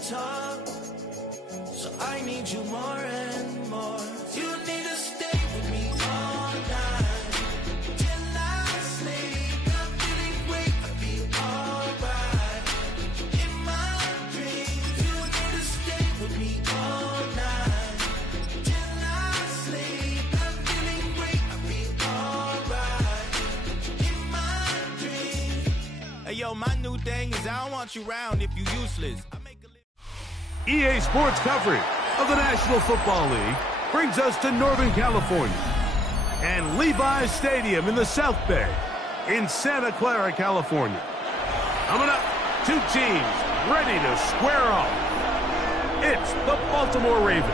talk, so I need you more and more. You need to stay with me all night till I sleep. I'm feeling weak, I'll be alright. In my dreams, you need to stay with me all night till I sleep. I'm feeling weak, I'll be alright. In my dreams. Hey yo, my new thing is I don't want you around if you useless. EA Sports coverage of the National Football League brings us to Northern California and Levi's Stadium in the South Bay in Santa Clara, California. Coming up, two teams ready to square off. It's the Baltimore Ravens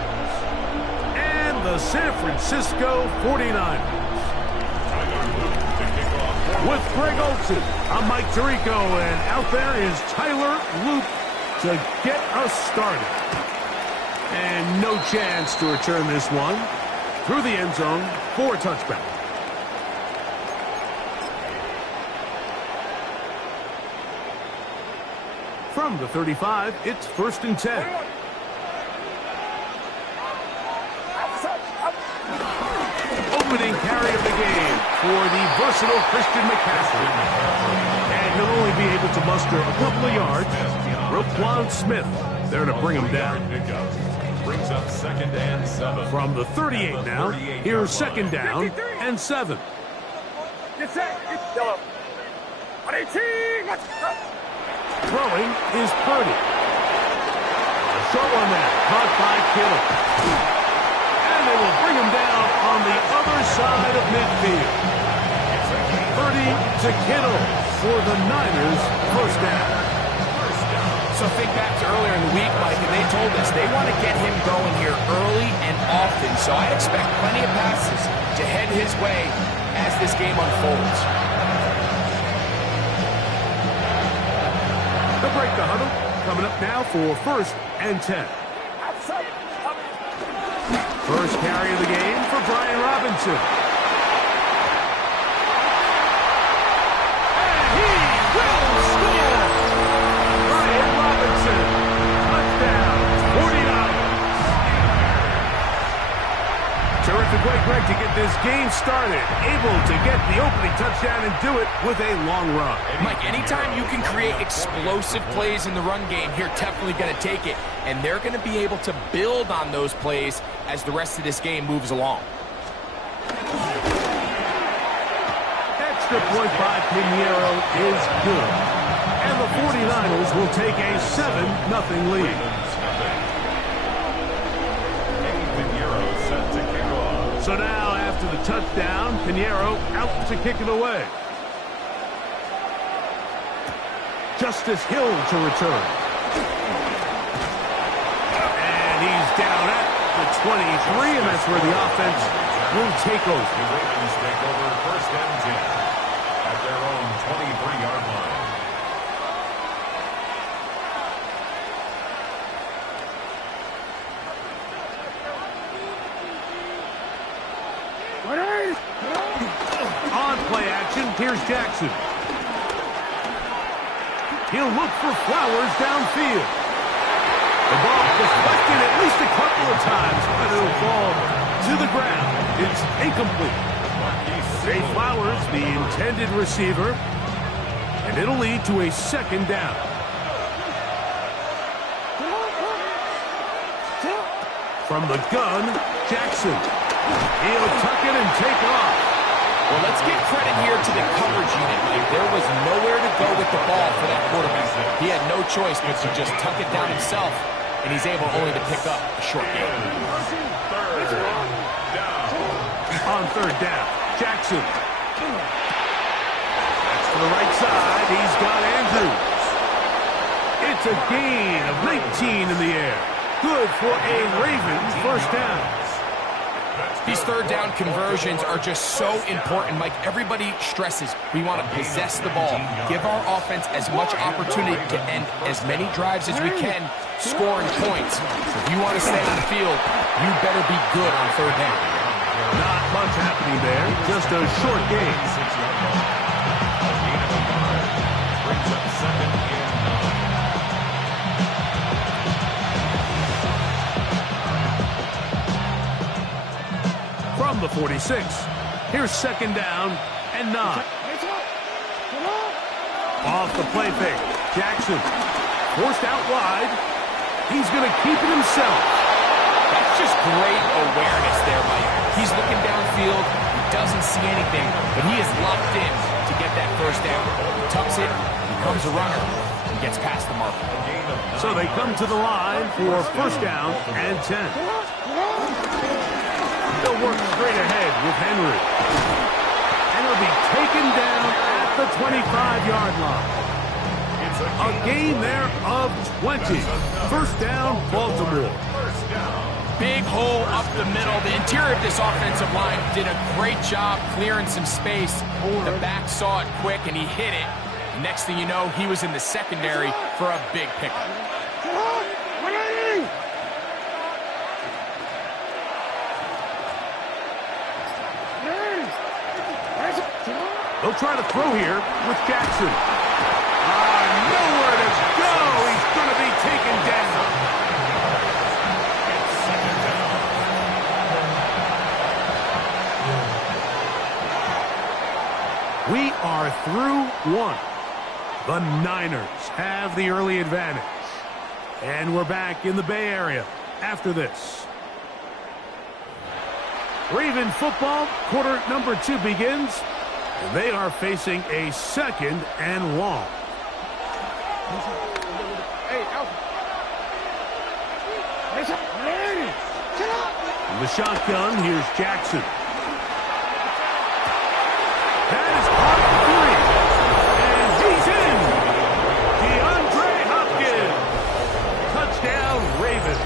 and the San Francisco 49ers. With Greg Olson, I'm Mike Tirico, and out there is Tyler Luke to get us started. And no chance to return this one through the end zone for a touchback. From the 35, it's 1st and 10. Opening carry of the game for the versatile Christian McCaffrey. And he'll only be able to muster a couple of yards. Roquan Smith there to bring him down. Brings up 2nd and 7. From the 38 now, here's 2nd down and 7. Throwing is Purdy. A short one there, caught by Kittle. And they will bring him down on the other side of midfield. Purdy to Kittle for the Niners' 1st down. So think back to earlier in the week, Mike, and they told us they want to get him going here early and often. So I expect plenty of passes to head his way as this game unfolds. The break the huddle coming up now for 1st and 10. First carry of the game for Brian Robinson. And he will score! Brian Robinson, touchdown, 49. Terrific way, Greg, to get this game started. Able to get the opening touchdown and do it with a long run. Mike, anytime you can create explosive plays in the run game, you're definitely going to take it. And they're going to be able to build on those plays as the rest of this game moves along. Extra point by Pinheiro is good. And the 49ers will take a 7-0 lead. So now, after the touchdown, Pinheiro out to kick it away. Justice Hill to return. And he's down at the 23, and that's where the offense will take over. The Ravens take over 1st and 10 at their own 23-yard line. On play action, here's Jackson. He'll look for Flowers downfield. The ball deflected at least a couple of times, but it'll fall to the ground. It's incomplete. Zay Flowers, the intended receiver, and it'll lead to a 2nd down. From the gun, Jackson. He'll tuck it and take off. Well, let's give credit here to the coverage unit, Mike. There was nowhere to go with the ball for that quarterback. He had no choice but to just tuck it down himself, and he's able only to pick up a short gain. On 3rd down, Jackson. That's to the right side. He's got Andrews. It's a gain of 19 in the air. Good for a Ravens 1st down. These 3rd down conversions are just so important, Mike. Everybody stresses we want to possess the ball, give our offense as much opportunity to end as many drives as we can, scoring points. If you want to stay on the field, you better be good on 3rd down. Not much happening there, just a short gain. the 46. Here's second down and 9. Off the play fake. Jackson forced out wide. He's going to keep it himself. That's just great awareness there, Mike. He's looking downfield. He doesn't see anything, but he is locked in to get that first down. He tucks it, becomes a runner, and gets past the marker. So they come to the line for first down and 10. They'll work straight ahead with Henry. And he'll be taken down at the 25-yard line. A gain there of 20. First down, Baltimore. Big hole up the middle. The interior of this offensive line did a great job clearing some space. The back saw it quick, and he hit it. Next thing you know, he was in the secondary for a big pickup. They'll try to throw here with Jackson. Nowhere to go. He's going to be taken down. We are through one. The Niners have the early advantage. And we're back in the Bay Area after this. Raven football, quarter number 2 begins. And they are facing a second and long. In the shotgun, here's Jackson. That is caught 3. And he's in. DeAndre Hopkins. Touchdown, Ravens.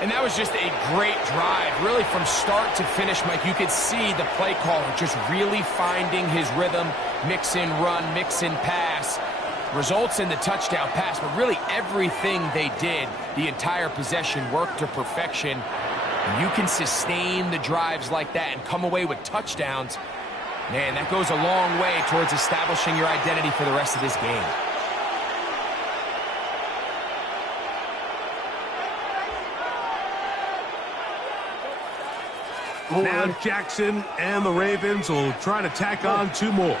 And that was just a great drive. Really, from start to finish, Mike, you could see the play caller just really finding his rhythm. Mix in run, mix in pass. Results in the touchdown pass, but really everything they did, the entire possession worked to perfection. And you can sustain the drives like that and come away with touchdowns. Man, that goes a long way towards establishing your identity for the rest of this game. Now Jackson and the Ravens will try to tack on 2 more.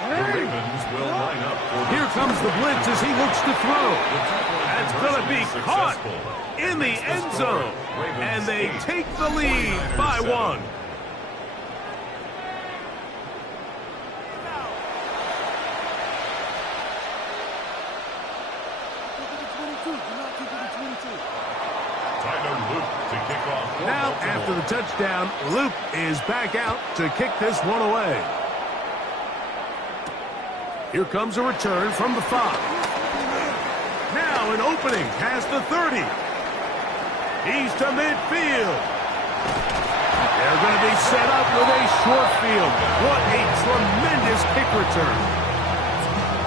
The Ravens will line up. Here comes the blitz as he looks to throw. That's going to be caught in the end zone. And they take the lead by 1. Now, after the touchdown, Luke is back out to kick this one away. Here comes a return from the 5. Now an opening past the 30. He's to midfield. They're going to be set up with a short field. What a tremendous kick return.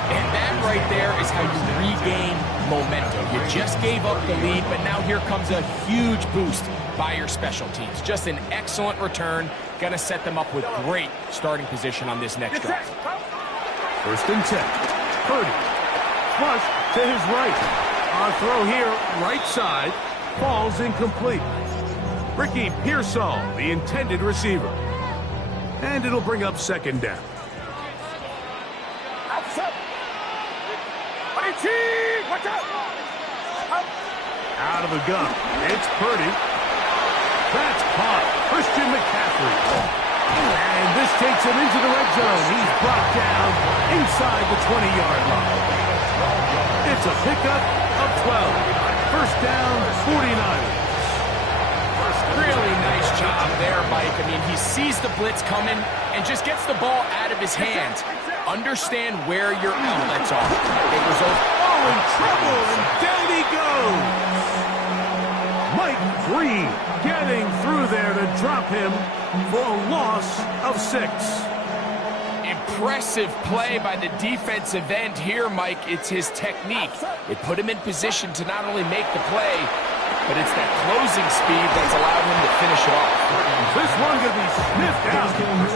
And that right there is how you regain momentum. You just gave up the lead, but now here comes a huge boost by your special teams. Just an excellent return. Going to set them up with great starting position on this next drive. First and 10. Purdy. Flush to his right. Our throw here, right side, falls incomplete. Ricky Pearsall, the intended receiver. And it'll bring up second down. Out of the gun. It's Purdy. That's caught. Christian McCaffrey. And this takes him into the red zone. He's brought down inside the 20-yard line. It's a pickup of 12. First down, 49ers. Really nice job there, Mike. I mean, he sees the blitz coming and just gets the ball out of his hands. Understand where your outlets are. It results. Oh, in trouble, and down he goes. Mike Green getting through there to drop him for a loss of 6. Impressive play by the defensive end here, Mike. It's his technique. It put him in position to not only make the play, but it's that closing speed that's allowed him to finish it off. This one going to be sniffed out,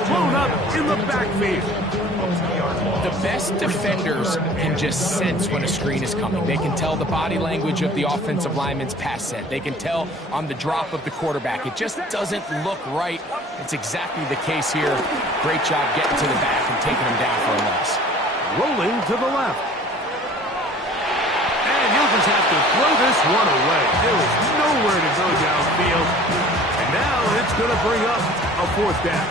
blown up in the backfield. The best defenders can just sense when a screen is coming. They can tell the body language of the offensive lineman's pass set. They can tell on the drop of the quarterback. It just doesn't look right. It's exactly the case here. Great job getting to the back and taking him down for a loss. Rolling to the left. And he'll just have to throw this one away. There is nowhere to go downfield. And now it's going to bring up a fourth down.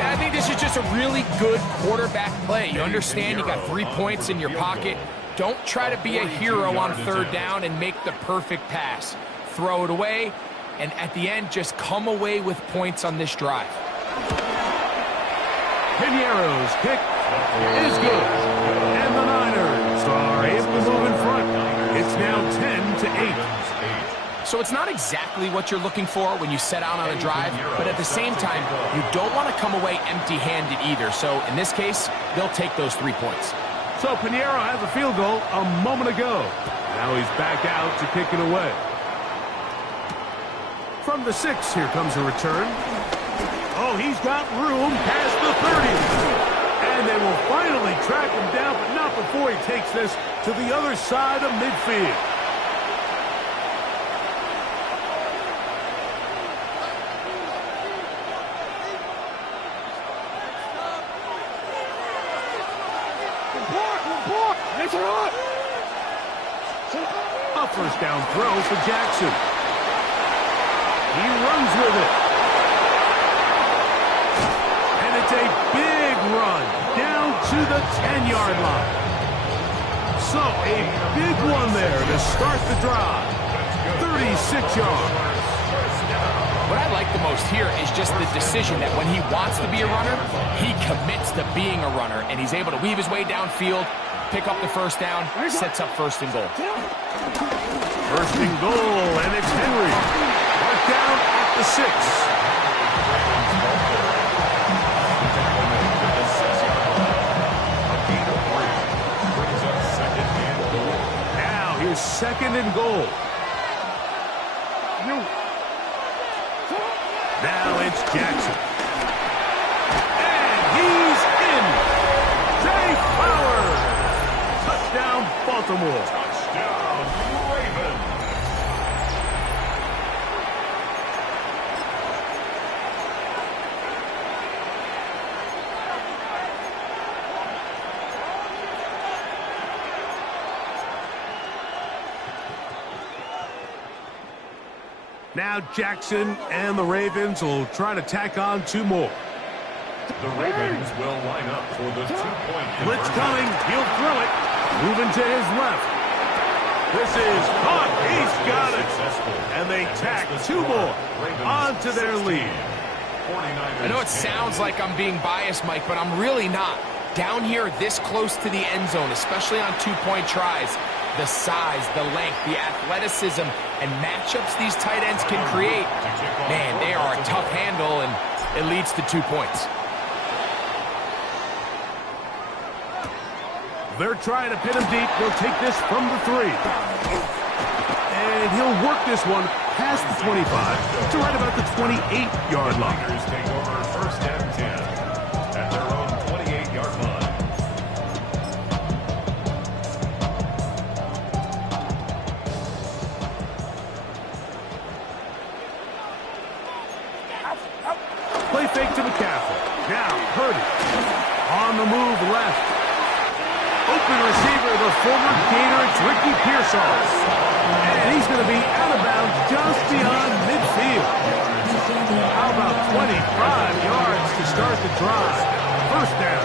I think this is just a really good quarterback play. You understand you got 3 points in your pocket. Don't try to be a hero on third down and make the perfect pass. Throw it away, and at the end, just come away with points on this drive. Piñeiro's kick is good. And the Niners are able to move in front. It's now 10-8. So it's not exactly what you're looking for when you set out on a drive, but at the same time, you don't want to come away empty-handed either. So in this case, they'll take those 3 points. So Piñeiro has a field goal a moment ago. Now he's back out to kick it away. From the 6, here comes a return. Oh, he's got room past the 30. And they will finally track him down, but not before he takes this to the other side of midfield. A first down throw for Jackson. He runs with it. And it's a big run down to the 10-yard line. So a big one there to start the drive. 36 yards. What I like the most here is just the decision that when he wants to be a runner, he commits to being a runner, and he's able to weave his way downfield, pick up the first down, sets up first and goal. First and goal, and it's Henry. Marked down at the 6. Now here's second and goal. Now it's Jackson. And he's in. Jay Flowers. Touchdown, Baltimore. Touchdown, Ravens. Now Jackson and the Ravens will try to tack on 2 more. The Ravens will line up for the 2-point Blitz conversion. coming. He'll throw it. Moving to his left. This is caught. He's got it. And they tack 2 more onto their lead. I know it sounds like I'm being biased, Mike, but I'm really not. Down here this close to the end zone, especially on 2-point tries, the size, the length, the athleticism, and matchups these tight ends can create, man, they are a tough handle, and it leads to 2 points. They're trying to pin him deep. They'll take this from the 3. And he'll work this one past the 25 to right about the 28-yard line. Niners take over first and 10 at their own 28-yard line. Play fake to McCaffrey. Now Purdy on the move left. Open receiver, the former Gator, it's Ricky Pearsall. And he's going to be out of bounds just beyond midfield. How about 25 yards to start the drive? First down.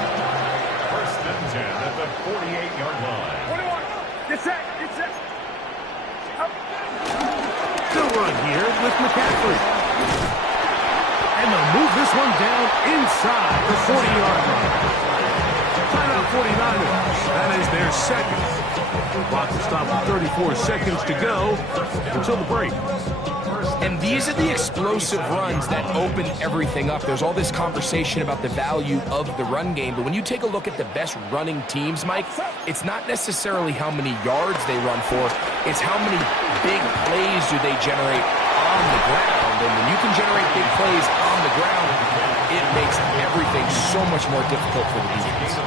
First and 10 at the 48-yard line. 21. Get set. Get set. Still run here with McCaffrey. And they'll move this one down inside the 40-yard line. Timeout 49ers. That is their second. Clock will stop with 34 seconds to go until the break. And these are the explosive runs that open everything up. There's all this conversation about the value of the run game, but when you take a look at the best running teams, Mike, it's not necessarily how many yards they run for, it's how many big plays do they generate on the ground. ground. And when you can generate big plays on the ground, it makes everything so much more difficult for the defense.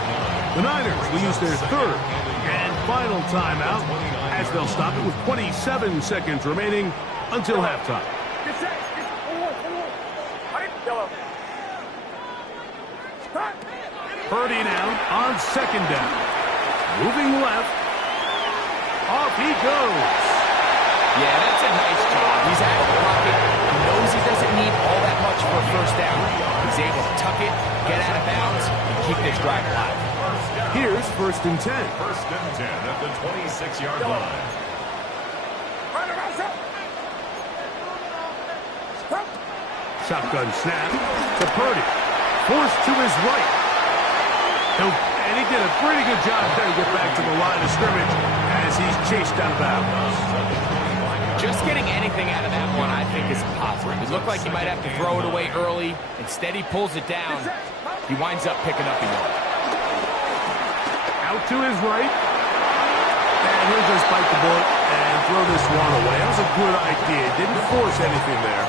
The Niners will use their third and final timeout as they'll stop it with 27 seconds remaining until halftime. Purdy now on second down. Moving left. Off he goes. Yeah, that's a nice job. He's out of the pocket. He knows he doesn't need all that much for a first down. He's able to tuck it, get out of bounds, and keep this drive alive. Here's first and 10. First and 10 at the 26-yard line. Shotgun snap to Purdy. Forced to his right. And he did a pretty good job there to get back to the line of scrimmage as he's chased out of bounds. Just getting anything out of that one, I think, is positive. It looked like he might have to throw it away early. Instead, he pulls it down. He winds up picking up a yard. Out to his right. And he'll just bite the bullet and throw this one away. That was a good idea. Didn't force anything there.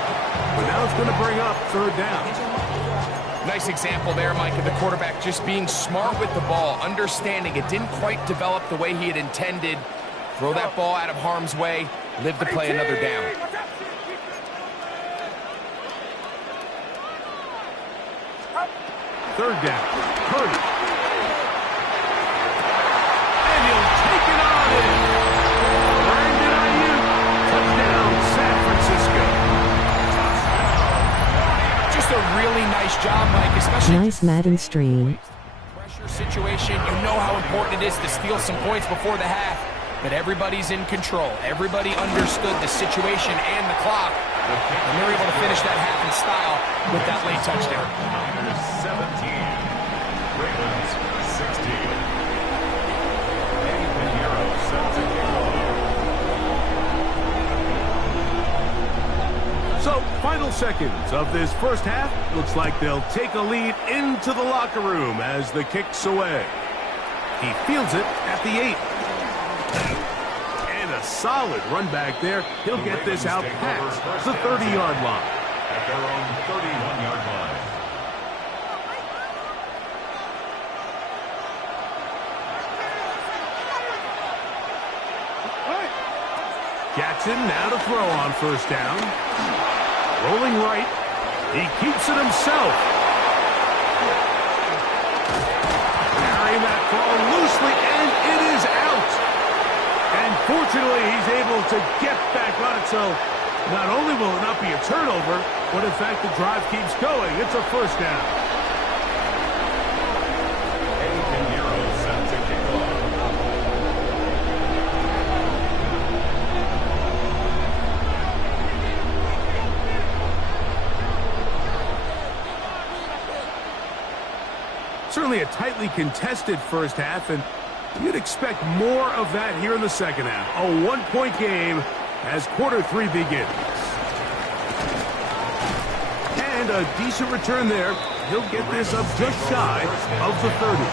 But now it's going to bring up third down. Nice example there, Mike, of the quarterback just being smart with the ball, understanding it didn't quite develop the way he had intended. Throw that ball out of harm's way, live to play another down. Third down. Purdy. And he'll take it on in. Brandon Ayuk. Touchdown, San Francisco. Just a really nice job, Mike, especially... Nice Madden stream. Pressure situation, you know how important it is to steal some points before the half. But everybody's in control. Everybody understood the situation and the clock. And they're able to finish that half in style with that late touchdown. Niners 17, Ravens 16. Eddie Pinheiro set to kick off. So, final seconds of this first half. Looks like they'll take a lead into the locker room as the kick's away. He fields it at the 8. And a solid run back there. He'll get this out past the 30-yard line. At their own 31-yard line. Jackson now to throw on first down. Rolling right. He keeps it himself. Carrying that ball loosely, and it is out. And fortunately, he's able to get back on it, so not only will it not be a turnover, but in fact the drive keeps going. It's a first down. Eddie Pinheiro set to kick off. Certainly a tightly contested first half, and you'd expect more of that here in the second half. A one-point game as quarter 3 begins. And a decent return there. He'll get this up just shy of the 30.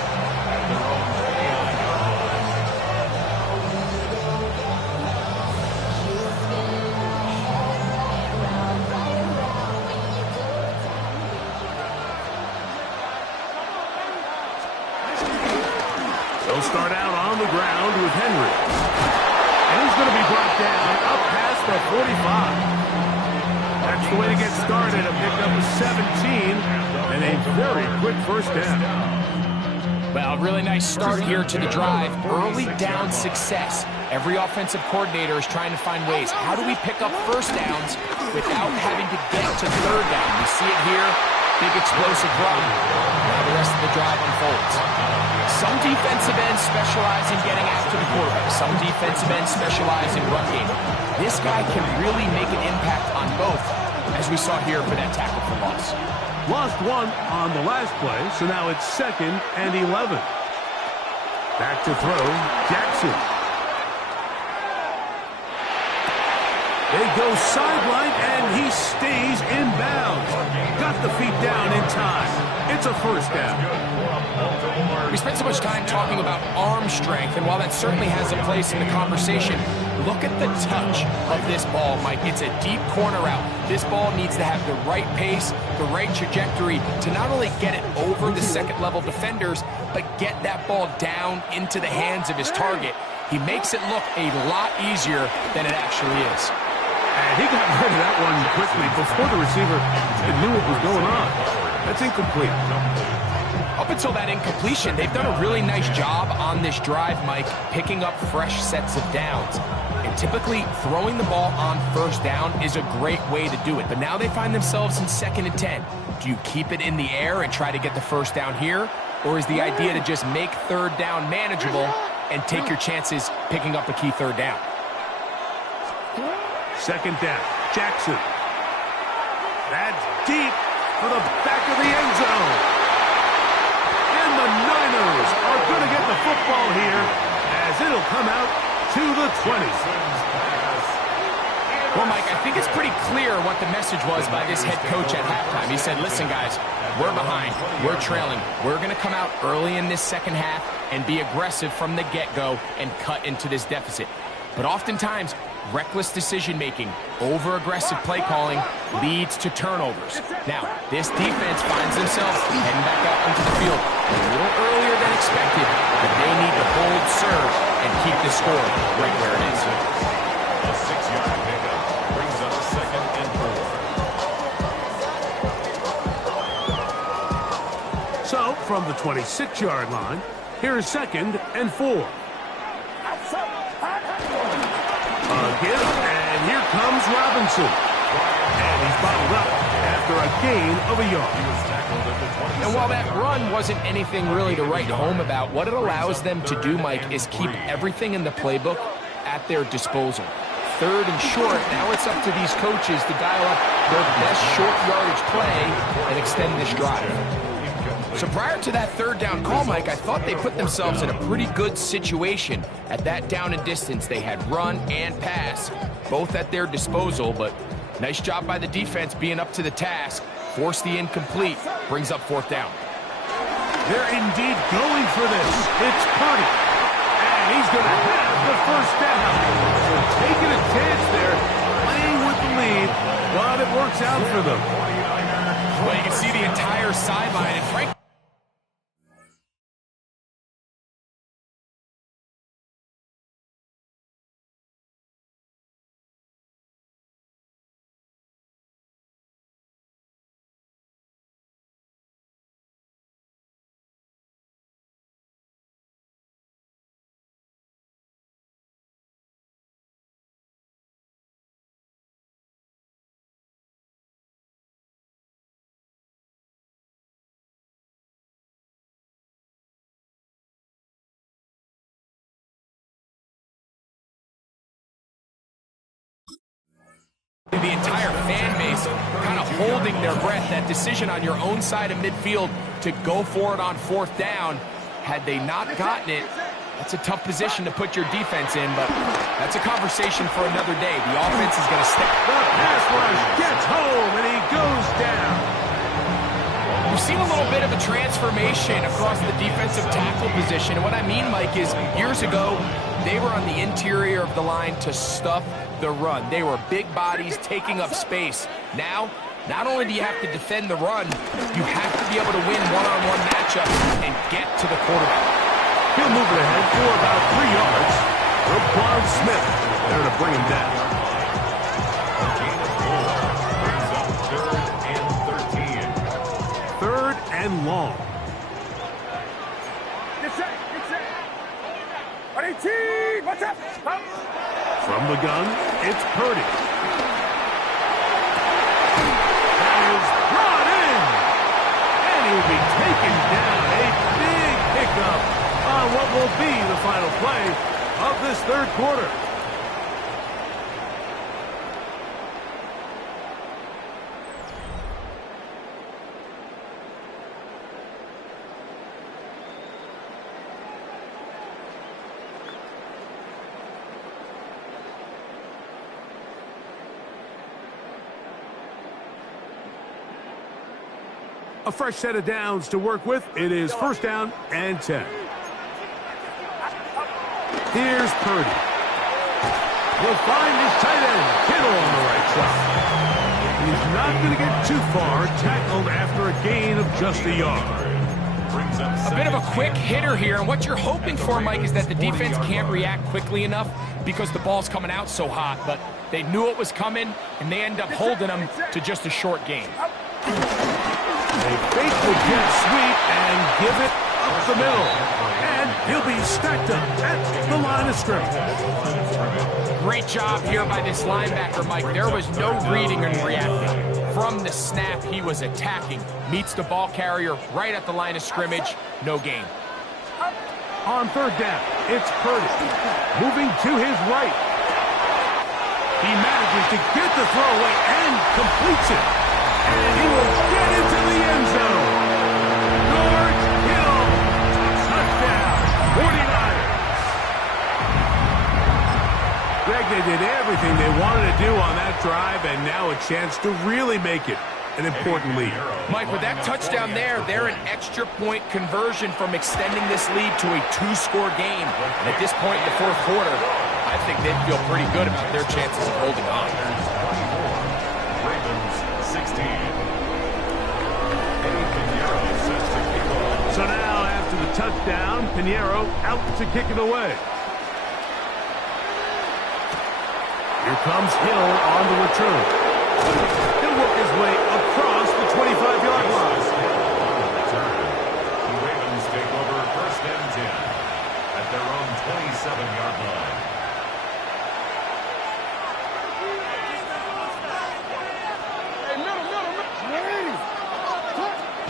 They'll start out on the ground with Henry. And he's going to be brought down up past the 45. That's the way to get started. A pickup of 17 and a very quick first down. Well, really nice start here to the drive. Early down success. Every offensive coordinator is trying to find ways. How do we pick up first downs without having to get to third down? We see it here. Big explosive run. Now the rest of the drive unfolds. Some defensive ends specialize in getting after the quarterback. Some defensive ends specialize in run game. This guy can really make an impact on both, as we saw here for that tackle for loss. Lost one on the last play, so now it's 2nd and 11. Back to throw, Jackson. They go sideline, and he stays in bounds. Got the feet down in time. It's a first down. We spent so much time talking about arm strength, and while that certainly has a place in the conversation, look at the touch of this ball, Mike. It's a deep corner route. This ball needs to have the right pace, the right trajectory to not only get it over the second-level defenders, but get that ball down into the hands of his target. He makes it look a lot easier than it actually is. And he got rid of that one quickly before the receiver knew what was going on. That's incomplete. Up until that incompletion, they've done a really nice job on this drive, Mike, picking up fresh sets of downs. And typically, throwing the ball on first down is a great way to do it. But now they find themselves in 2nd and 10. Do you keep it in the air and try to get the first down here? Or is the idea to just make 3rd down manageable and take your chances picking up a key 3rd down? 2nd down. Jackson. That's deep for the back of the end zone. And the Niners are going to get the football here as it'll come out to the 20. Well, Mike, I think it's pretty clear what the message was by this head coach at halftime. He said, listen, guys, we're behind. We're trailing. We're going to come out early in this second half and be aggressive from the get-go and cut into this deficit. But oftentimes, reckless decision-making, over-aggressive play calling leads to turnovers. Now, this defense finds themselves heading back out into the field a little earlier than expected, but they need to hold serve and keep the score right where it is. A 6-yard pickup brings up 2nd and 4. So, from the 26-yard line, here's 2nd and 4. Again, and here comes Robinson. And he's bottled up after a gain of a yard. And while that run wasn't anything really to write home about, what it allows them to do, Mike, is keep everything in the playbook at their disposal. 3rd and short, now it's up to these coaches to dial up their best short yardage play and extend this drive. So prior to that 3rd down call, Mike, I thought they put themselves in a pretty good situation. At that down and distance, they had run and pass, both at their disposal, but nice job by the defense being up to the task. Force the incomplete, brings up 4th down. They're indeed going for this. It's Purdy. And he's going to have the first down. So taking a chance there, playing with the lead, but it works out for them. Well, you can see the entire sideline, and frankly, the entire fan base kind of holding their breath. That decision on your own side of midfield to go for it on 4th down, had they not gotten it, that's a tough position to put your defense in, but that's a conversation for another day. The offense is going to step. The pass rush gets home, and he goes down. We've seen a little bit of a transformation across the defensive tackle position. And what I mean, Mike, is years ago, they were on the interior of the line to stuff the run. They were big bodies taking up space. Now, not only do you have to defend the run, you have to be able to win one-on-one matchups and get to the quarterback. He'll move it ahead for about 3 yards. Roquan Smith there to bring him down. A gain of 4 brings up 3rd and 13. 3rd and long. Get set, get set. 18, what's up? From the gun, it's Purdy. That is brought in. And he will be taken down. A big pickup on what will be the final play of this 3rd quarter. A fresh set of downs to work with. It is 1st down and 10. Here's Purdy. He'll find his tight end, Kittle, on the right side. He's not going to get too far, tackled after a gain of just a yard. A bit of a quick hitter here, and what you're hoping for, Mike, is that the defense can't react quickly enough because the ball's coming out so hot, but they knew it was coming, and they end up holding them to just a short gain. They fake the jet sweep and give it up the middle. And he'll be stacked up at the line of scrimmage. Great job here by this linebacker, Mike. There was no reading and reacting. From the snap, he was attacking. Meets the ball carrier right at the line of scrimmage. No gain. On 3rd down, it's Purdy. Moving to his right. He manages to get the throw away and completes it. And he will get into the end zone. George Hill, touchdown, 49ers. Greg, they did everything they wanted to do on that drive, and now a chance to really make it an important lead. Mike, with that touchdown there, they're an extra point conversion from extending this lead to a 2-score game. And at this point in the 4th quarter, I think they'd feel pretty good about their chances of holding on. So now, after the touchdown, Pinheiro out to kick it away. Here comes Hill on the return. He'll work his way across the 25-yard line. The Ravens take over 1st and 10 at their own 27-yard line.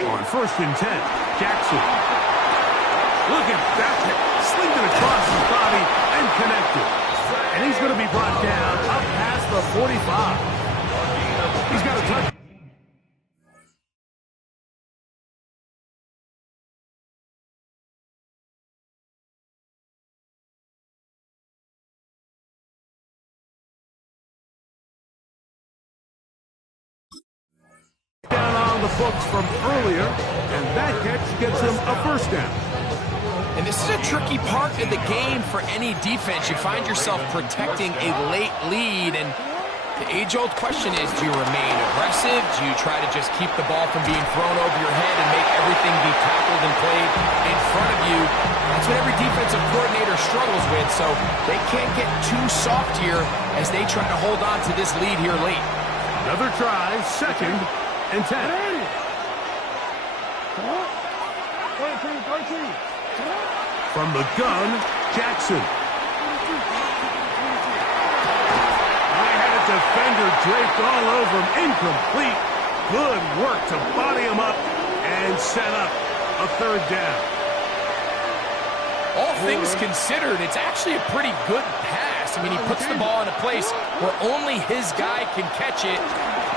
On 1st and 10, Jackson. Look at that. Slinged it across his body and connected. And he's going to be brought down up past the 45. He's got a touch. Down on the books from earlier, and that catch gets him a 1st down. And this is a tricky part of the game for any defense. You find yourself protecting a late lead, and the age-old question is, do you remain aggressive? Do you try to just keep the ball from being thrown over your head and make everything be tackled and played in front of you? That's what every defensive coordinator struggles with, so they can't get too soft here as they try to hold on to this lead here late. Another try, 2nd and 10. From the gun, Jackson. I had a defender draped all over him. Incomplete. Good work to body him up and set up a 3rd down. All things considered, it's actually a pretty good pass. I mean, he puts the ball in a place where only his guy can catch it.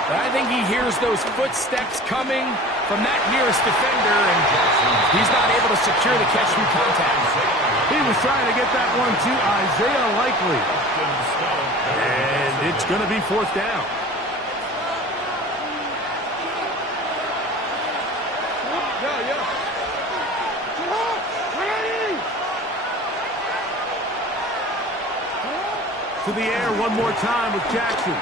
But I think he hears those footsteps coming from that nearest defender, and he's not able to secure the catch through contact. He was trying to get that one to Isaiah Likely. And it's going to be 4th down. To the air one more time with Jackson.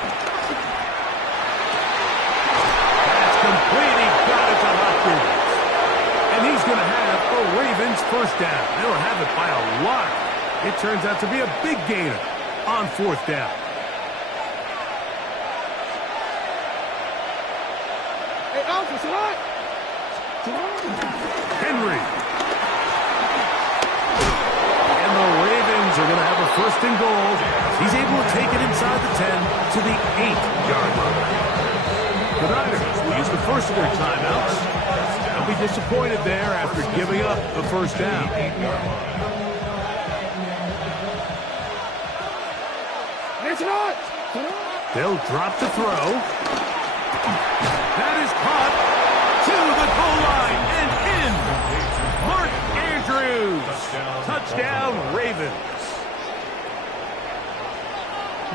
That's complete. He got it to Hopkins. And he's going to have a Ravens 1st down. They'll have it by a lot. It turns out to be a big gainer on 4th down. Henry. And the Ravens are going to have a 1st and goal. He's able to take it inside the 10 to the 8-yard line. The Niners will use the first of their timeouts. They'll be disappointed there after giving up the 1st down. They'll drop the throw. That is caught to the goal line and in. Mark Andrews. Touchdown, Ravens.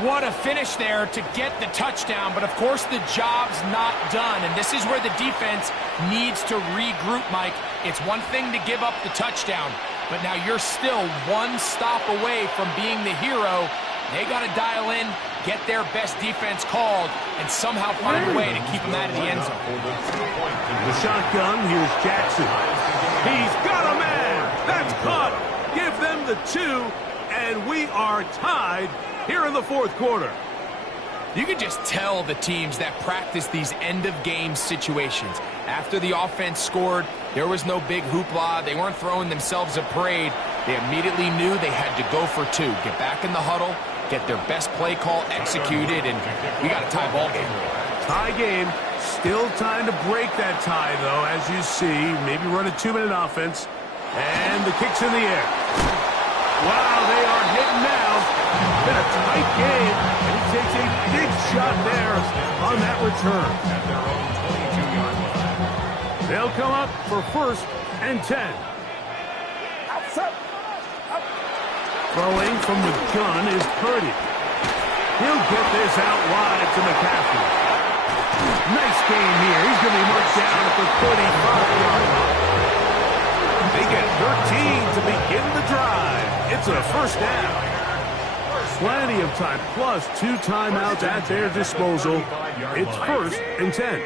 What a finish there to get the touchdown, but of course the job's not done, and this is where the defense needs to regroup, Mike. It's one thing to give up the touchdown, but now you're still one stop away from being the hero. They got to dial in, get their best defense called, and somehow find a way to keep them out of the end zone. The shotgun, here's Jackson. He's got a man! That's caught! Give them the 2, and we are tied here in the fourth quarter. You can just tell the teams that practice these end-of-game situations. After the offense scored, there was no big hoopla. They weren't throwing themselves a parade. They immediately knew they had to go for 2. Get back in the huddle, get their best play call executed, and we got a tie ball game. Tie game. Still time to break that tie, though, as you see. Maybe run a 2-minute offense. And the kick's in the air. Wow, they are hitting now. Been a tight game, and he takes a big shot there on that return. At their own 22-yard line. They'll come up for 1st and 10. Throwing from the gun is Purdy. He'll get this out wide to McCaffrey. Nice game here. He's going to be marked down at the 35-yard line. They get 13 to begin the drive. It's a first down. Plenty of time, plus 2 timeouts at their disposal. It's 1st and 10.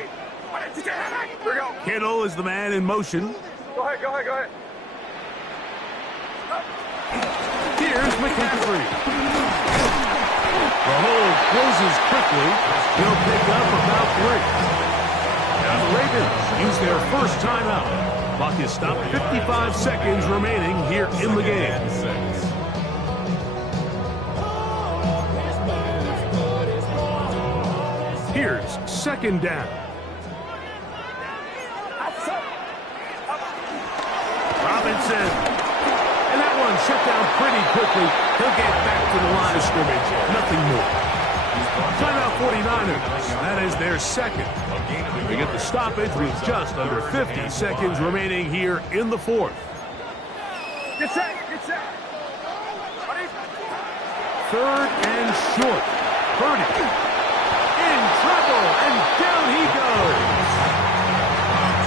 Kittle is the man in motion. Go ahead. Here's McCaffrey. The hole closes quickly. He'll pick up about 3. Now the Ravens use their first timeout. Clock is stopped. 55 seconds remaining here in the game. Here's 2nd down. Robinson. And that one shut down pretty quickly. He'll get back to the line of scrimmage. Nothing more. Timeout 49ers. That is their 2nd. They get the stoppage with just under 50 seconds remaining here in the 4th. Get set. 3rd and short. Purdy in trouble, and down he goes.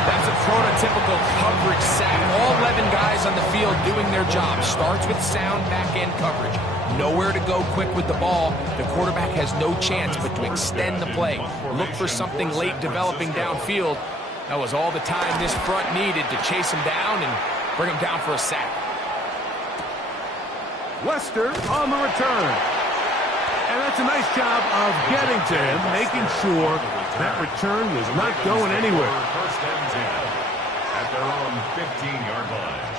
That's a prototypical coverage sack. All 11 guys on the field doing their job. Starts with sound back-end coverage. Nowhere to go quick with the ball. The quarterback has no chance but to extend the play. Look for something late developing downfield. That was all the time this front needed to chase him down and bring him down for a sack. Lester on the return. And that's a nice job of getting to him, making sure that return was not going anywhere. 1st and 10 at their own 15-yard line.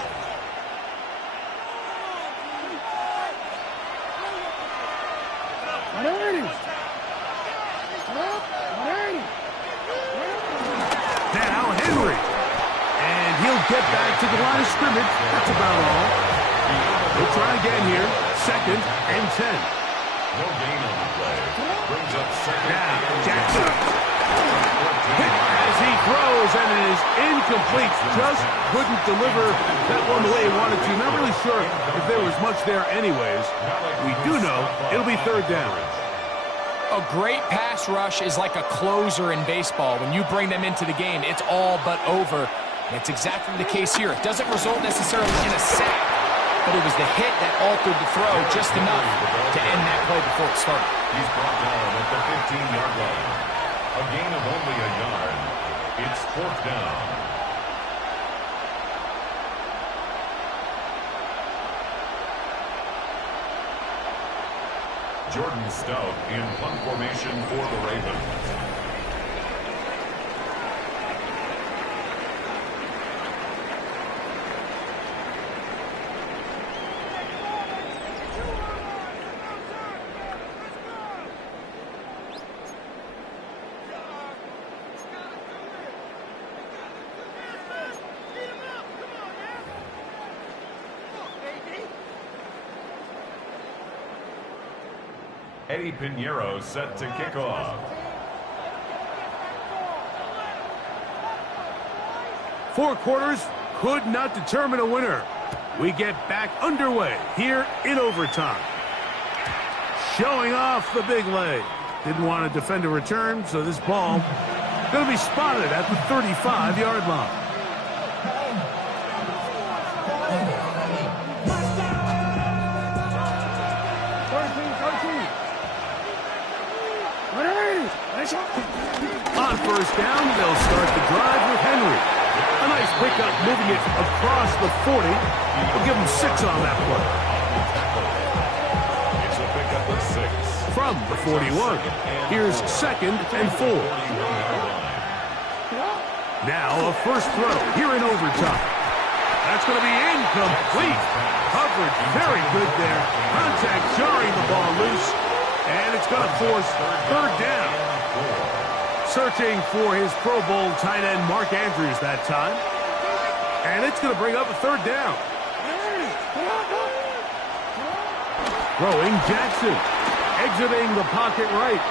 Now Henry. And he'll get back to the line of scrimmage. That's about all. We'll try again here. 2nd and 10. No gain on the play. Brings up 2nd. Now Jackson. Hit as he throws, and it is incomplete. Just couldn't deliver that one the way he wanted to. Not really sure if there was much there anyways. We do know it'll be 3rd down. A great pass rush is like a closer in baseball. When you bring them into the game, it's all but over. And it's exactly the case here. It doesn't result necessarily in a sack, but it was the hit that altered the throw just enough to end that play before it started. He's brought down at the 15-yard line. A gain of only a yard. It's 4th down. Jordan Stout in punt formation for the Ravens. Eddie Pinheiro set to kick off. 4 quarters could not determine a winner. We get back underway here in overtime. showing off the big leg. Didn't want to defend a return, so this ball going to be spotted at the 35-yard line. On first down, they'll start the drive with Henry. A nice pickup moving it across the 40. We'll give him 6 on that play. It's a pickup of 6. From the 41, here's 2nd and 4. Now a first throw here in overtime. That's going to be incomplete. Coverage very good there. Contact jarring the ball loose. And it's going to force 3rd down. Searching for his Pro Bowl tight end Mark Andrews that time. And it's going to bring up a 3rd down. Throwing Jackson. Exiting the pocket right.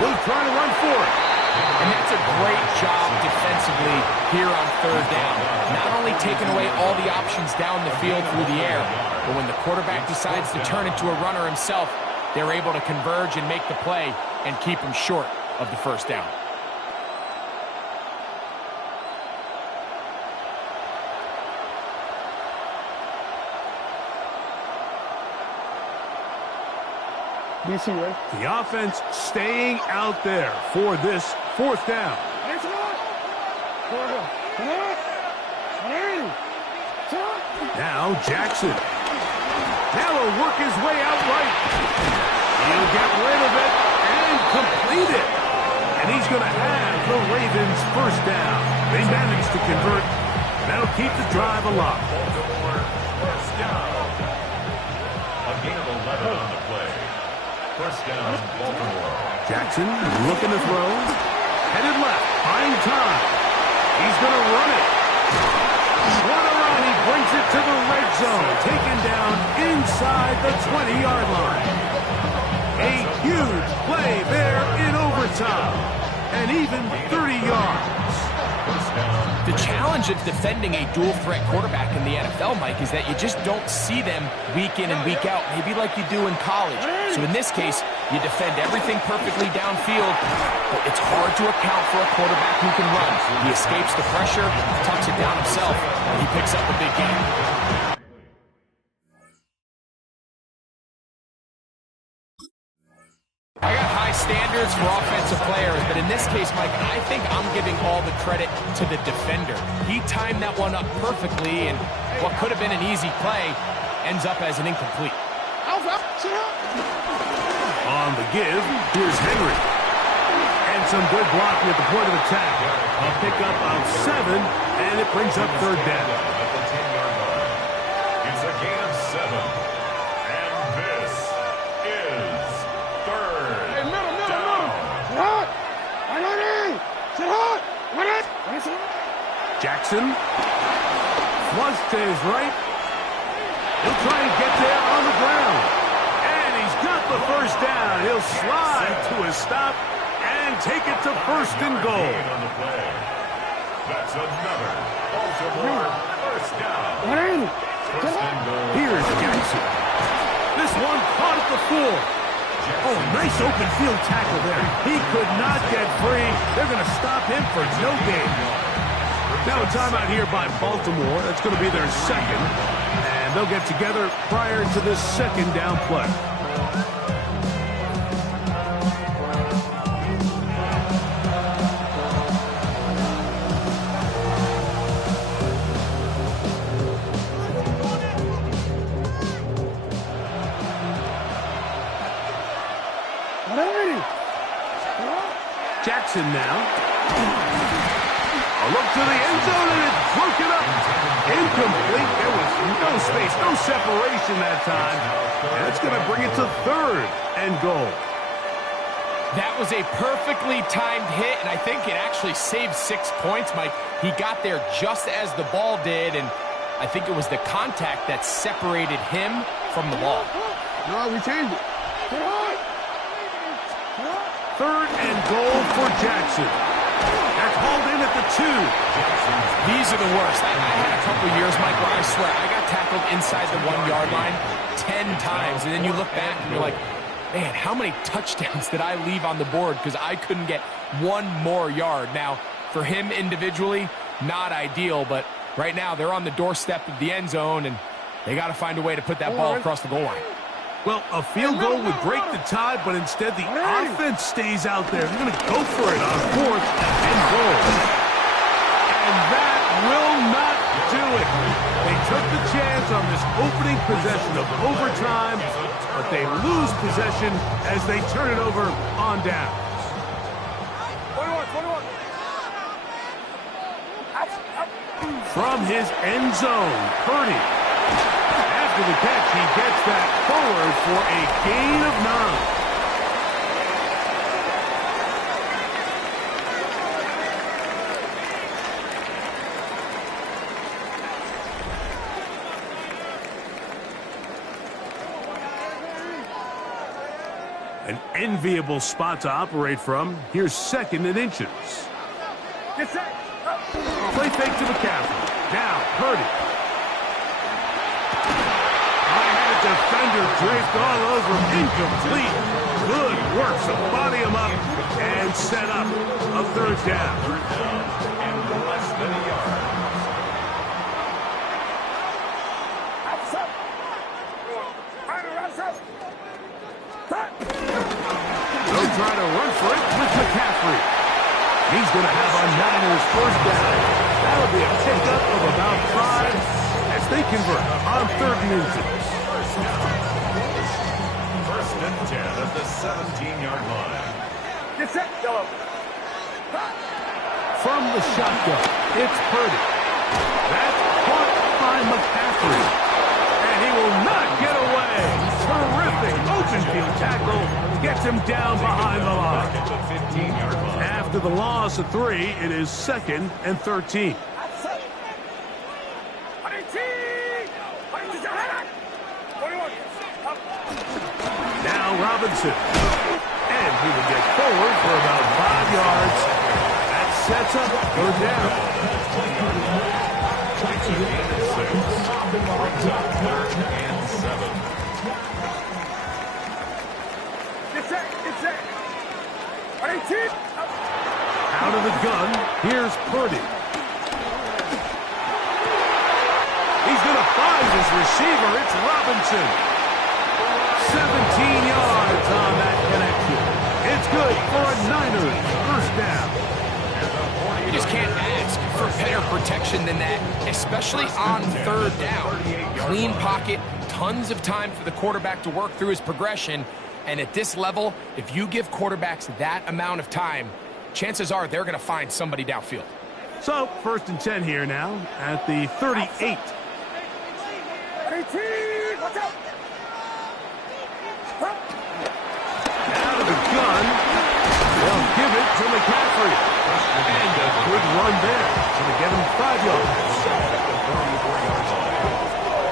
He'll try to run for it. And that's a great job defensively here on 3rd down. Not only taking away all the options down the field through the air, but when the quarterback decides to turn into a runner himself, they're able to converge and make the play and keep him short of the 1st down. The offense staying out there for this 4th down. Now Jackson. Now he'll work his way out right. He'll get rid of it and complete it. And he's going to have the Ravens 1st down. They managed to convert. That'll keep the drive alive. Baltimore, 1st down. A gain of 11 on the play. 1st down, Baltimore. Jackson looking to throw. Headed left. Buying time. He's going to run it. Run around. He brings it to the red zone. Taken down inside the 20-yard line. A huge play there in overtime. And even 30 yards. The challenge of defending a dual-threat quarterback in the NFL, Mike, is that you just don't see them week in and week out, maybe like you do in college. So in this case, you defend everything perfectly downfield, but it's hard to account for a quarterback who can run. He escapes the pressure, tucks it down himself, and he picks up a big game. I got high standards for offensive players, but in this case, Mike, I think I'm giving all the credit to the defender. He timed that one up perfectly, and what could have been an easy play ends up as an incomplete. On the give, here's Henry. And some good blocking at the point of attack. A pickup of 7, and it brings up 3rd down. At the 10-yard line. It's a gain of 7. And this is 3rd down. Jackson. Flush to his right. He'll try and get there on the ground. And he's got the 1st down. He'll slide to a stop and take it to 1st and goal. On the play. That's another Baltimore 1st down. 1st and goal. Here's Jackson. This one caught at the 4. Oh, nice open field tackle there. He could not get free. They're going to stop him for no gain. Now a timeout here by Baltimore. That's going to be their 2nd. And they'll get together prior to this 2nd down play. Jackson now. A look to the end zone, and it's broken up. Incomplete. There was no space, no separation that time. And it's going to bring it to 3rd and goal. That was a perfectly timed hit, and I think it actually saved 6 points, Mike. He got there just as the ball did, and I think it was the contact that separated him from the ball. No, we changed it. 3rd and goal for Jackson. They're called in at the 2. These are the worst. I had a couple years, Mike, where I swear I got tackled inside the 1-yard line 10 times, and then you look back and you're like, man, how many touchdowns did I leave on the board because I couldn't get one more yard? Now, for him individually, not ideal, but right now they're on the doorstep of the end zone, and they got to find a way to put that ball across the goal line. Well, a field goal would break the tie, but instead the offense stays out there. They're going to go for it on 4th and goal. And that will not do it. They took the chance on this opening possession of overtime, but they lose possession as they turn it over on down. 21. From his end zone, Purdy. After the catch, he gets that forward for a gain of 9. An enviable spot to operate from. Here's 2nd and inches. Play fake to McCaffrey. Now, Purdy. Defender draped all over him. Incomplete. Good work. So body him up and set up a 3rd down. And less than a yard. They'll try to run for it with McCaffrey. He's going to have a Niners 1st down. That'll be a pickup of about 5 as they convert on 3rd and inches. 1st and 10 at the 17-yard line. From the shotgun, it's Purdy. That's caught by McCaffrey. And he will not get away. Terrific open field tackle. Gets him down behind the line. After the loss of 3, it is 2nd and 13. Now Robinson. And he will get forward for about 5 yards. That sets up 3rd down. 3rd and 7. Out of the gun, here's Purdy. He's going to find his receiver. It's Robinson. 17 yards on that connection. It's good for a Niners 1st down. You just can't ask for better protection than that, especially on 3rd down. Clean pocket, tons of time for the quarterback to work through his progression. And at this level, if you give quarterbacks that amount of time, chances are they're going to find somebody downfield. So, 1st and 10 here now at the 38. Watch out! Out of the gun. They'll give it to McCaffrey. And a good run there. Going to get him 5 yards.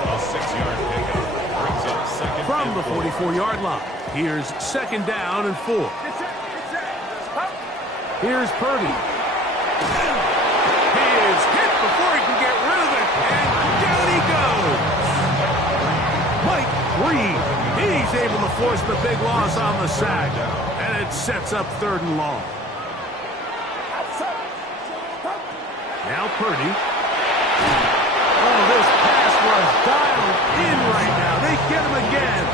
A 6-yard pickup brings up 2nd. From the 44-yard line, here's 2nd down and 4. Here's Purdy. He is hit before he can get rid of it. And down he goes. Mike Reed. He's able to force the big loss on the sack. And it sets up 3rd and long. Now Purdy. Oh, this pass was dialed in right now. They get him again.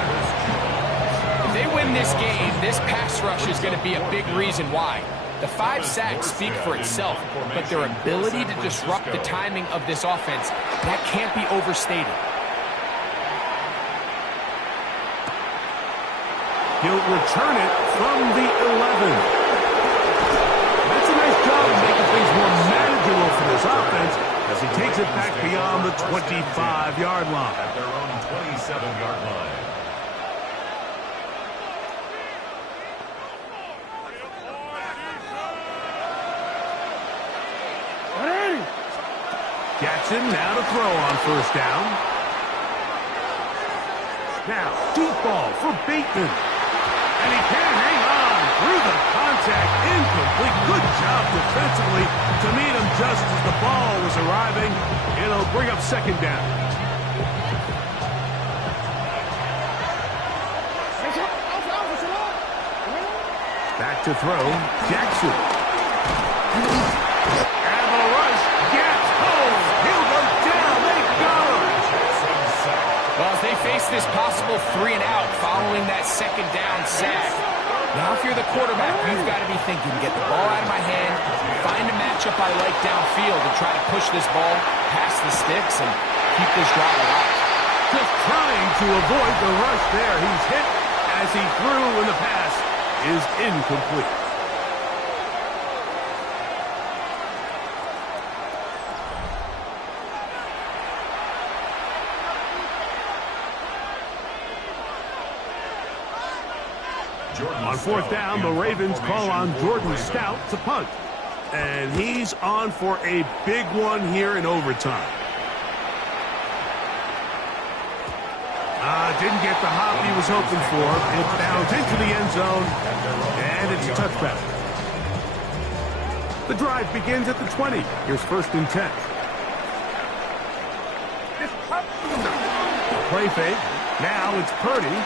If they win this game, this pass rush is going to be a big reason why. The 5 sacks speak for itself, but their ability to disrupt the timing of this offense, that can't be overstated. He'll return it from the 11. That's a nice job of making things more manageable for this offense as he takes it back beyond the 25-yard line. At their own 27-yard line. Jackson now to throw on 1st down. Now, deep ball for Bateman. And he can't hang on through the contact. Incomplete. Good job defensively. defensively to meet him just as the ball was arriving. It'll bring up second down. Back to throw, Jackson. And the rush gets home. He'll go down. They got him. Well, as they face this possible 3-and-out following that second down sack, now if you're the quarterback, you've got to be thinking, get the ball out of my hand, find a matchup I like downfield and try to push this ball past the sticks and keep this drive alive. Just trying to avoid the rush there. He's hit as he threw, and the pass is incomplete. On fourth down, the Ravens call on Jordan Stout to punt. And he's on for a big one here in overtime. Didn't get the hop he was hoping for. It bounds into the end zone, and it's a touchback. The drive begins at the 20. Here's first and 10. Play fake. Now it's Purdy.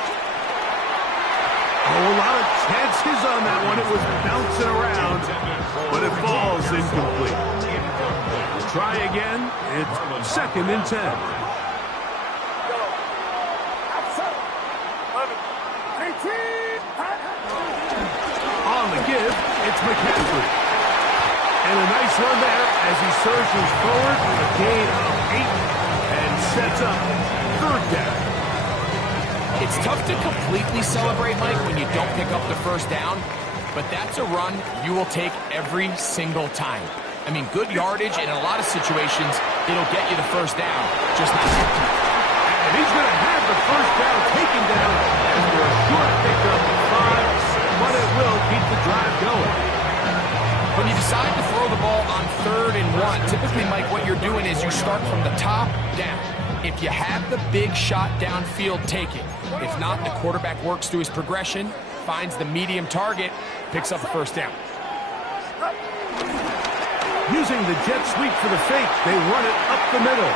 Oh, a lot of chances on that one. It was bouncing around, but it falls incomplete. Try again. It's second and 10. On the give, it's McCaffrey. And a nice run there as he surges forward with a gain of 8 and sets up third down. It's tough to completely celebrate, Mike, when you don't pick up the first down, but that's a run you will take every single time. I mean, good yardage, and in a lot of situations, it'll get you the first down, just not every time. And he's going to have the first down taken down after a short pickup of 5, but it will keep the drive going. When you decide to throw the ball on 3rd and 1, typically, Mike, what you're doing is you start from the top down. If you have the big shot downfield, take it. If not, the quarterback works through his progression, finds the medium target, picks up a first down. Using the jet sweep for the fake, they run it up the middle.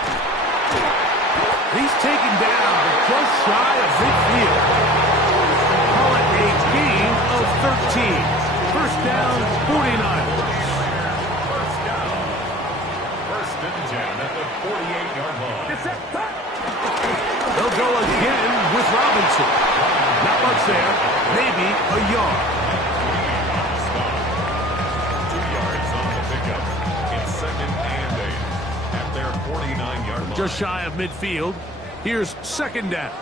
He's taken down, but just shy of midfield. Call it a gain of 13. First down, 49ers. First and 10 at the 48-yard line. They'll go again with Robinson. Not much there, maybe a yard. 2 yards on the pickup. It's second and 8 at their 49-yard line. Just shy of midfield. Here's second down.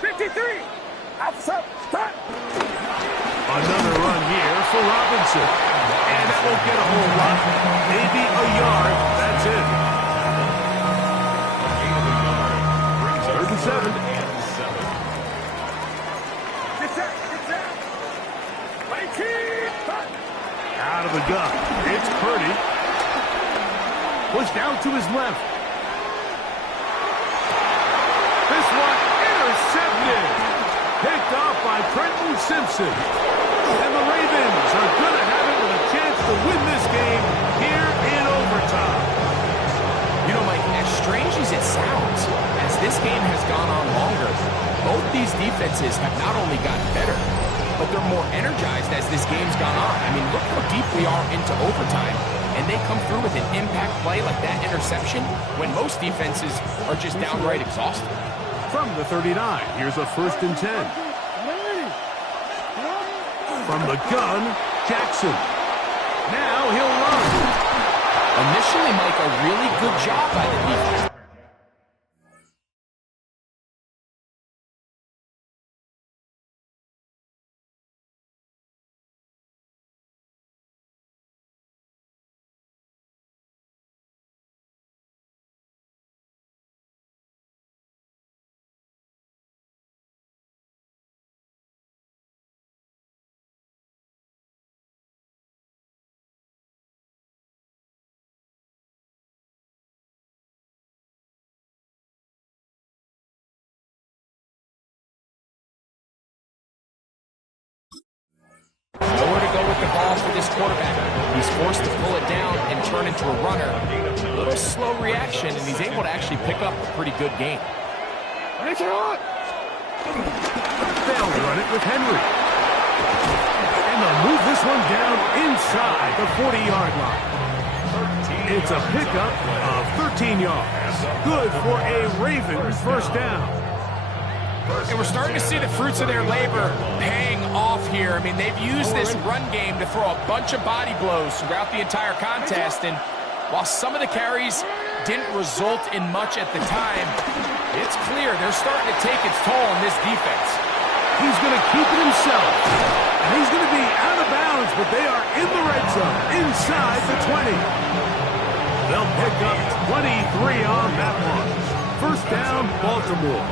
53. Outside. Start. Another run here for Robinson. And that won't get a whole lot. Maybe a yard. That's it. Third and 7. Out of the gun. It's Purdy. Pushed out to his left. This one intercepted. Picked off by Trenton Simpson. And the Ravens are going to have it with a chance to win this game here in overtime. You know, Mike, as strange as it sounds, as this game has gone on longer, both these defenses have not only gotten better, but they're more energized as this game's gone on. I mean, look how deep we are into overtime, and they come through with an impact play like that interception when most defenses are just downright exhausted. From the 39, here's a first and 10. From the gun, Jackson. Now he'll run. Initially, Mike, a really good job by the defense. ball for this quarterback. He's forced to pull it down and turn into a runner. A little slow reaction, and he's able to actually pick up a pretty good game. They'll run it with Henry. And they'll move this one down inside the 40-yard line. It's a pickup of 13 yards. Good for a Ravens first down. And we're starting to see the fruits of their labor paying off here. I mean, they've used this run game to throw a bunch of body blows throughout the entire contest. And while some of the carries didn't result in much at the time, it's clear they're starting to take its toll on this defense. He's going to keep it himself. And he's going to be out of bounds, but they are in the red zone, inside the 20. They'll pick up 23 on that one. First down, Baltimore.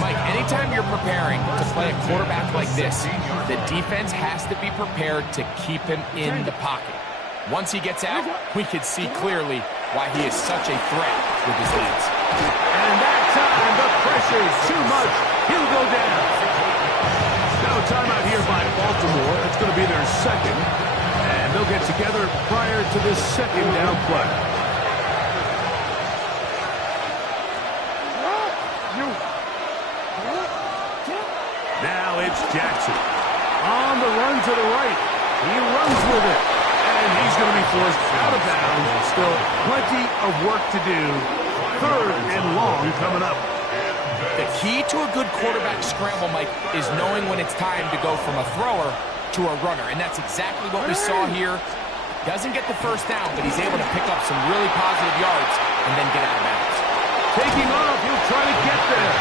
Mike, anytime you're preparing to play a quarterback like this, the defense has to be prepared to keep him in the pocket. Once he gets out, we can see clearly why he is such a threat with his hands. And that time, the pressure is too much. He'll go down. Now a timeout here by Baltimore. It's going to be their second. And they'll get together prior to this second down play. Now it's Jackson. On the run to the right. He runs with it. And he's going to be forced out of bounds. Still plenty of work to do. Third and long coming up. The key to a good quarterback scramble, Mike, is knowing when it's time to go from a thrower to a runner. And that's exactly what we saw here. Doesn't get the first down, but he's able to pick up some really positive yards and then get out of bounds. Taking off, he'll try to get there.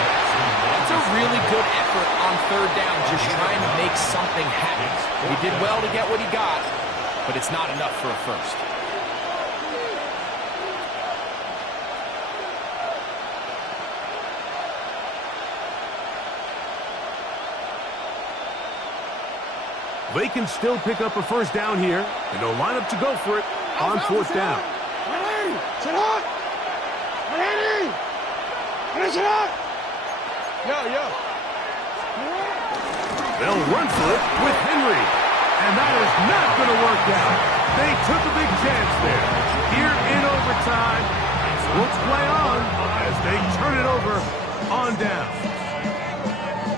That's a really good effort on third down, just trying to make something happen. He did well to get what he got, but it's not enough for a first. They can still pick up a first down here, and they'll line up to go for it on fourth down. They'll run for it with Henry, and that is not going to work out. They took a big chance there. Here in overtime, let's play on as they turn it over on down.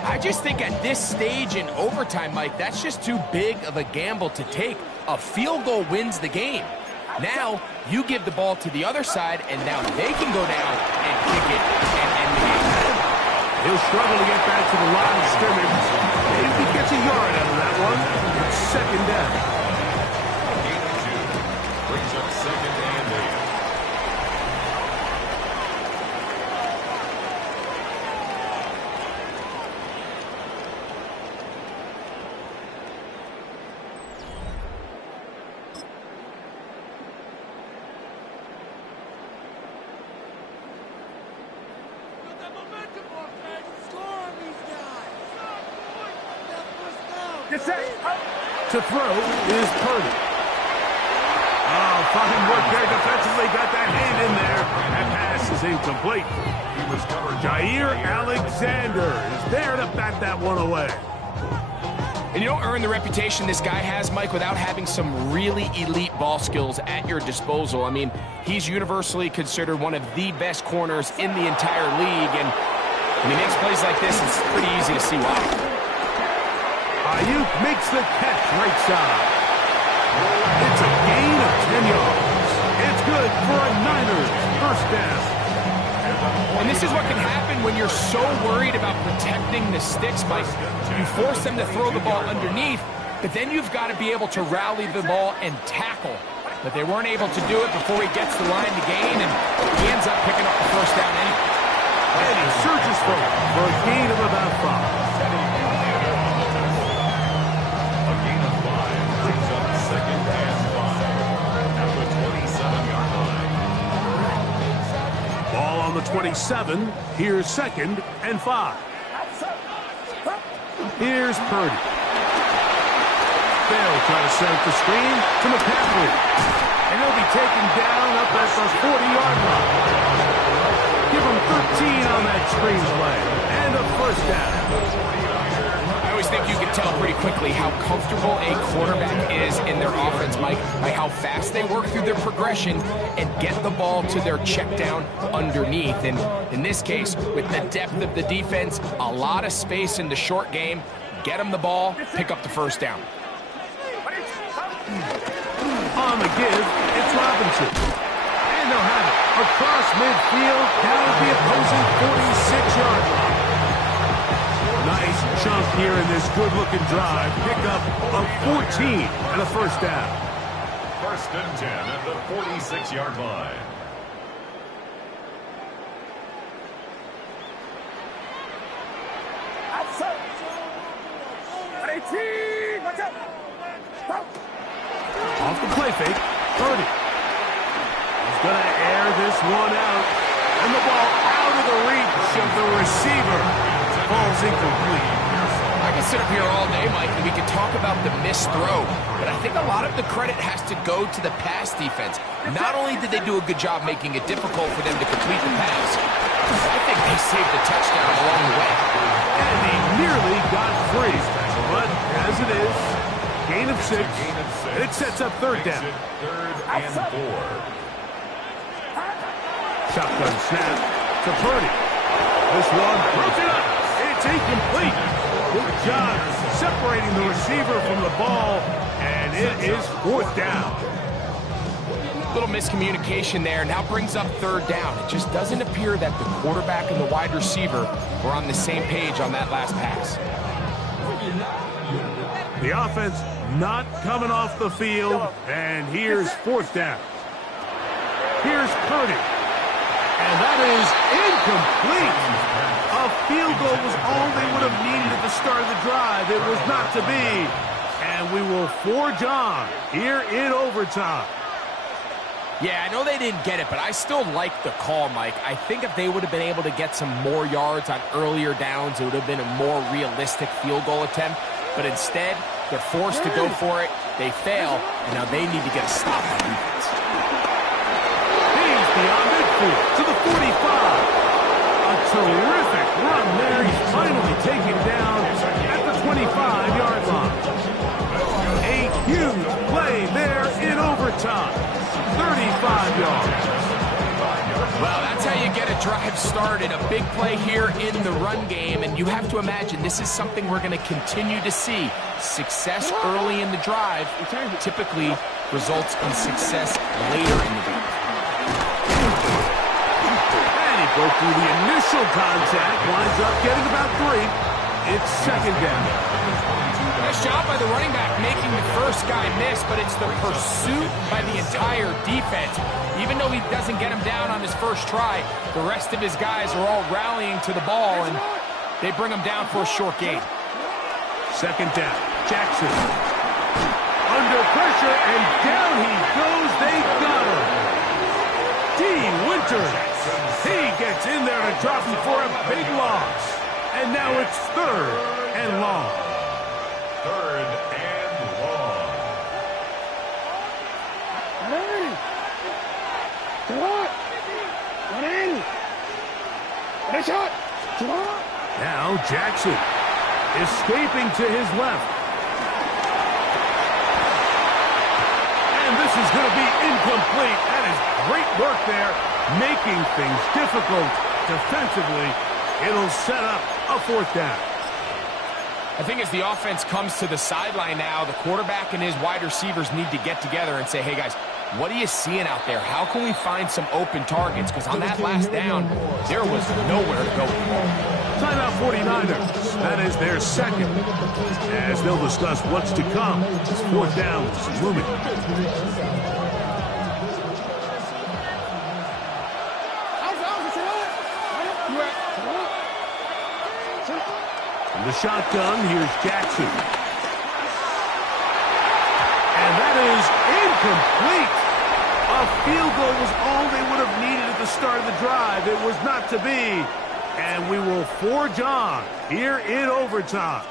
I just think at this stage in overtime, Mike, that's just too big of a gamble to take. A field goal wins the game. Now, you give the ball to the other side, and now they can go down and kick it and end the game. He'll struggle to get back to the line of scrimmage. Maybe he gets a yard out of that one. It's second down. Gain of 2 brings up second and 8. To throw is Purdy. Oh, fine work there defensively. Got that hand in there. That pass is incomplete. He was covered. Jair Alexander is there to bat that one away. And you don't earn the reputation this guy has, Mike, without having some really elite ball skills at your disposal. I mean, he's universally considered one of the best corners in the entire league. And when he makes plays like this, it's pretty easy to see why. Ayuk makes the catch right side. It's a gain of 10 yards. It's good for a Niners first down. And this is what can happen when you're so worried about protecting the sticks, Mike. You force them to throw the ball underneath, but then you've got to be able to rally the ball and tackle. But they weren't able to do it before he gets the line to gain, and he ends up picking up the first down anyway. And he surges forward for a gain of about 5. On the 27, here's second and 5. Here's Purdy. They'll try to set up the screen to McCaffrey. And he'll be taken down up at the 40-yard line. Give him 13 on that screen play. And a first down. I always think you can tell pretty quickly how comfortable a quarterback is in their offense, Mike, by how fast they work through their progression and get the ball to their check down underneath. And in this case, with the depth of the defense, a lot of space in the short game, get them the ball, pick up the first down. On the give, it's Robinson. And they'll have it across midfield down at the opposing 46-yard line. Nice chunk here in this good-looking drive. Pick up a 14 and a first down. 1st and 10 at the 46-yard line. Outside. 18. Watch out. Stop. Off the play fake, Purdy. He's going to air this one out. And the ball out of the reach of the receiver. Ball's incomplete. I can sit up here all day, Mike, and we can talk about the missed throw, but I think a lot of the credit has to go to the pass defense. Not only did they do a good job making it difficult for them to complete the pass, I think they saved the touchdown along the way. And he nearly got free. But as it is, gain of 6. It sets up third down. 3rd and 4. Shotgun snap to Purdy. This one broken up. It's incomplete. Good job separating the receiver from the ball, and it is 4th down. Little miscommunication there now brings up third down. It just doesn't appear that the quarterback and the wide receiver were on the same page on that last pass. The offense not coming off the field, and here's 4th down. Here's Purdy, and that is incomplete. A field goal was all they would have needed at the start of the drive. It was not to be, and we will forge on here in overtime. Yeah, I know they didn't get it, but I still like the call, Mike. I think if they would have been able to get some more yards on earlier downs, it would have been a more realistic field goal attempt. But instead, they're forced to go for it. They fail, and now they need to get a stop on defense. He's beyond midfield to the 45. A terrific run there. He's finally taken down at the 25-yard line. A huge play there in overtime. 35 yards. Well, that's how you get a drive started. A big play here in the run game, and you have to imagine this is something we're going to continue to see. Success early in the drive typically results in success later in the game. And he broke through the initial contact, winds up getting about 3. It's 2nd down. Nice job by the running back making the first guy miss, but it's the pursuit by the entire defense. Even though he doesn't get him down on his first try, the rest of his guys are all rallying to the ball, and they bring him down for a short gain. 2nd down. Jackson. Under pressure, and down he goes. They got him. Dean Winters. He gets in there to drop him for a big loss. And now it's 3rd and long. 3rd and long. Now Jackson escaping to his left. And this is going to be incomplete. That is great work there, making things difficult defensively. It'll set up a 4th down. I think as the offense comes to the sideline now, the quarterback and his wide receivers need to get together and say, hey, guys, what are you seeing out there? How can we find some open targets? Because on that last down, there was nowhere to go. Timeout 49ers. That is their 2nd. As they'll discuss what's to come. It's 4th down. It's looming. From the shotgun, here's Jackson. And that is incomplete. A field goal was all they would have needed at the start of the drive. It was not to be. And we will forge on here in overtime.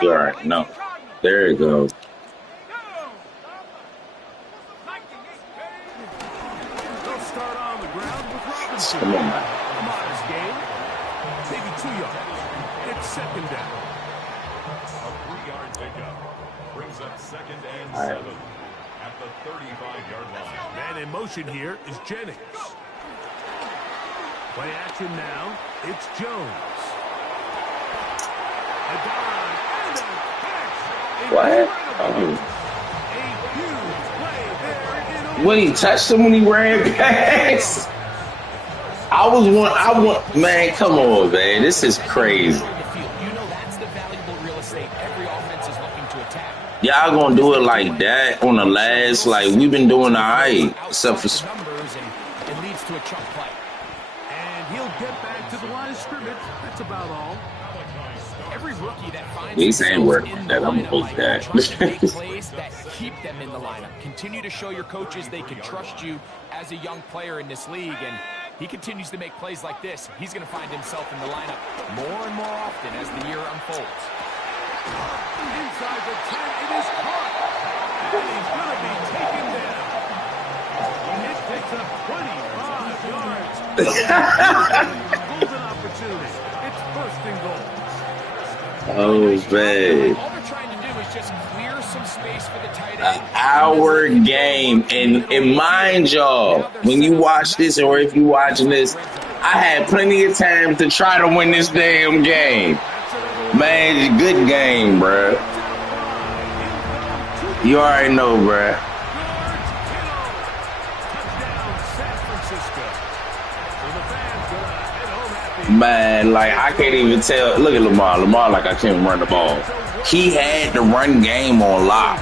You already know. There you go. They'll start on the ground with Robinson. Come on, man. A modest gain. Maybe 2 yards. It's second down. A 3-yard pickup brings up second and All right. 7 at the 35-yard line. Man in motion here is Jennings. Play action now. It's Jones. A dive and a catch. What? Incredible. Oh. A huge play there in What, he touched him when he ran past? I want, man, come on, man. This is crazy. Y'all gonna do it like that on the last, like, we've been doing all right, except for... It leads to a chunk play. And he'll get back to the line of scrimmage. That's about all. Every rookie that finds These ain't working themselves in that. the I'm gonna lineup make that. try to make plays that keep them in the lineup. Continue to show your coaches they can trust you as a young player in this league, and he continues to make plays like this. He's going to find himself in the lineup more and more often as the year unfolds. Inside the 10, it is caught. And he's going to be taken down. It takes up 25 yards. Golden opportunity. It's first and goal. Oh, man. All they're trying to do is just clear some space for the tight end. Our game, and mind y'all, when you watch this or if you watching this, I had plenty of time to try to win this damn game. Man, it's a good game, bruh. You already know, bruh. Man, like, I can't even tell. Look at Lamar. Lamar, like, I can't run the ball. He had the run game on lock.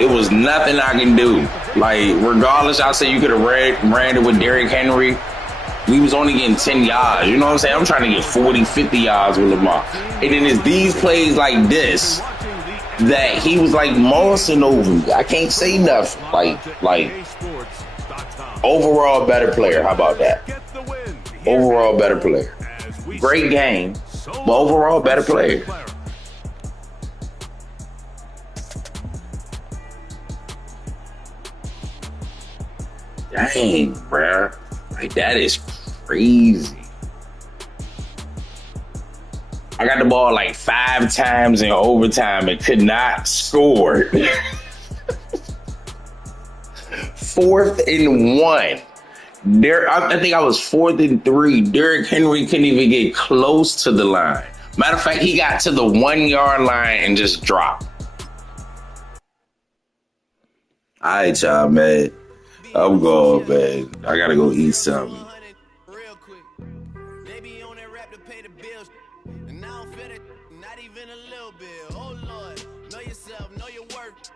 It was nothing I can do. Like, regardless, I say you could have ran it with Derrick Henry. We was only getting 10 yards. You know what I'm saying? I'm trying to get 40, 50 yards with Lamar. And then it's these plays like this that he was, like, mossing over me. I can't say nothing. Like, overall better player. How about that? Overall better player. Great game, but overall better player. Dang, bruh. Like, that is crazy. I got the ball like 5 times in overtime and could not score. 4th and 1. I think I was 4th and 3. Derrick Henry couldn't even get close to the line. Matter of fact, he got to the 1-yard line and just dropped. All right, y'all, man. I'm going, man. I gotta go eat something. Real quick. They be on that rap to pay the bills. And I don't feel it, not even a little bit. Oh Lord, know yourself, know your worth.